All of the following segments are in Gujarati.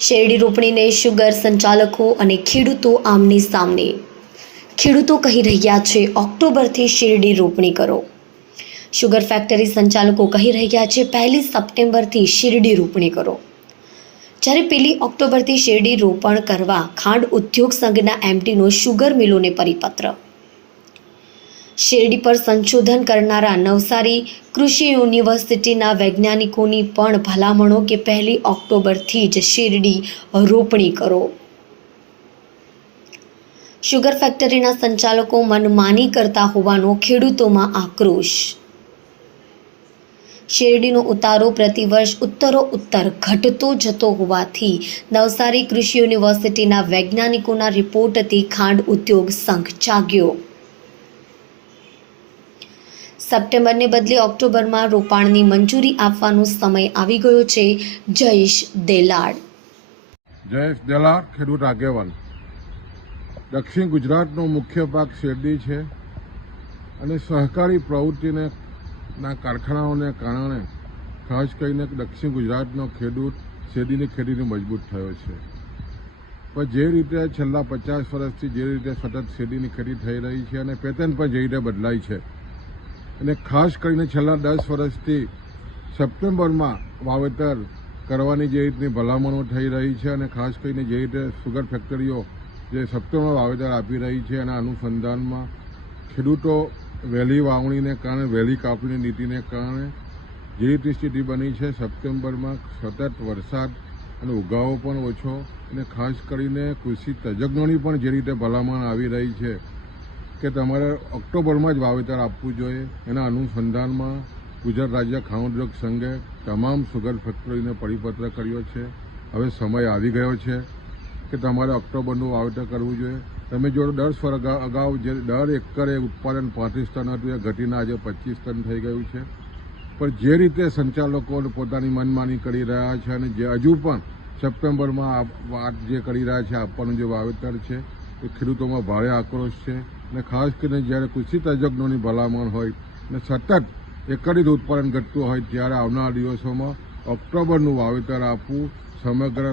શેરડી રોપણીને શુગર સંચાલકો અને ખેડૂતો આમને સામને। ખેડૂતો કહી રહ્યા છે ઓક્ટોબરથી શેરડી રોપણી કરો। શુગર ફેક્ટરી સંચાલકો કહી રહ્યા છે 1 સપ્ટેમ્બરથી શેરડી રોપણી કરો। જ્યારે 1 ઓક્ટોબરથી શેરડી રોપણ કરવા ખાંડ ઉદ્યોગ સંઘના એમડીનો શુગર મિલોને પરિપત્ર। શેરડી પર સંશોધન કરનારા નવસારી કૃષિ યુનિવર્સિટીના વૈજ્ઞાનિકોની પણ ભલામણો કે 1 ઓક્ટોબરથી જ શેરડી રોપણી કરો। શુગર ફેક્ટરીના સંચાલકો મનમાની કરતા હોવાનો ખેડૂતોમાં આક્રોશ। શેરડીનો ઉતારો પ્રતિવર્ષ ઉત્તરોત્તર ઘટતો જતો હોવાથી નવસારી કૃષિ યુનિવર્સિટીના વૈજ્ઞાનિકોના રિપોર્ટથી ખાંડ ઉદ્યોગ સંઘ જાગ્યો। સપ્ટેમ્બરને બદલે ઓક્ટોબરમાં રોપાણની મંજૂરી આપવાનો સમય આવી ગયો છે। જયેશ દેલાડ। ખેડૂત આગેવાન। દક્ષિણ ગુજરાતનો મુખ્ય પાક શેરડી છે અને સહકારી પ્રવૃત્તિના કારખાનાઓને કારણે ખાસ કરીને દક્ષિણ ગુજરાતનો ખેડૂત શેરડીની ખેતીને મજબૂત થયો છે। પણ જે રીતે છેલ્લા 50 વર્ષથી જે રીતે સતત શેરડીની ખેતી થઈ રહી છે અને પેટર્ન પણ જે રીતે બદલાઈ છે અને ખાસ કરીને છેલ્લા 10 વર્ષથી સપ્ટેમ્બરમાં વાવેતર કરવાની જે રીતની ભલામણો થઈ રહી છે અને ખાસ કરીને જે રીતે સુગર ફેક્ટરીઓ જે સપ્ટેમ્બરમાં વાવેતર આપી રહી છે એના અનુસંધાનમાં ખેડૂતો વહેલી વાવણીને કારણે વહેલી કાપણીની નીતિને કારણે જે રીતની સ્થિતિ બની છે સપ્ટેમ્બરમાં સતત વરસાદ અને ઉગાવો પણ ઓછો અને ખાસ કરીને કૃષિ તજજ્ઞોની પણ જે રીતે ભલામણ આવી રહી છે કે તમારે ઓક્ટોબરમાં જ વાવેતર આપવું જોઈએ એના અનુસંધાનમાં ગુજરાત રાજ્ય ખાંડ ઉદ્યોગ સંઘે તમામ સુગર ફેક્ટરીને પરિપત્ર કર્યો છે। હવે સમય આવી ગયો છે કે તમારે ઓક્ટોબરનું વાવેતર કરવું જોઈએ। તમે જો 10 વર્ષ અગાઉ જે દર એકરે ઉત્પાદન 35 ટન હતું એ ઘટીને આજે 25 ટન થઈ ગયું છે। પણ જે રીતે સંચાલકો પોતાની મનમાની કરી રહ્યા છે અને જે હજુ પણ સપ્ટેમ્બરમાં વાત જે કરી રહ્યા છે આપવાનું જે વાવેતર છે એ ખેડૂતોમાં ભારે આક્રોશ છે અને ખાસ કરીને જ્યારે કૃષિ તજજ્ઞોની ભલામણ હોય અને સતત એકરિત ઉત્પાદન ઘટતું હોય ત્યારે આવનારા દિવસોમાં ઓક્ટોબરનું વાવેતર આપવું સમગ્ર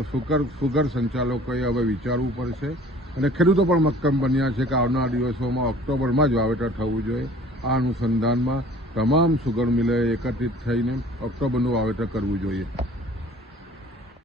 સુગર સંચાલકોએ હવે વિચારવું પડશે અને ખેડૂતો પણ મક્કમ બન્યા છે કે આવનારા દિવસોમાં ઓક્ટોબરમાં જ વાવેતર થવું જોઈએ। આ અનુસંધાનમાં તમામ સુગર મિલોએ એકત્રિત થઈને ઓક્ટોબરનું વાવેતર કરવું જોઈએ।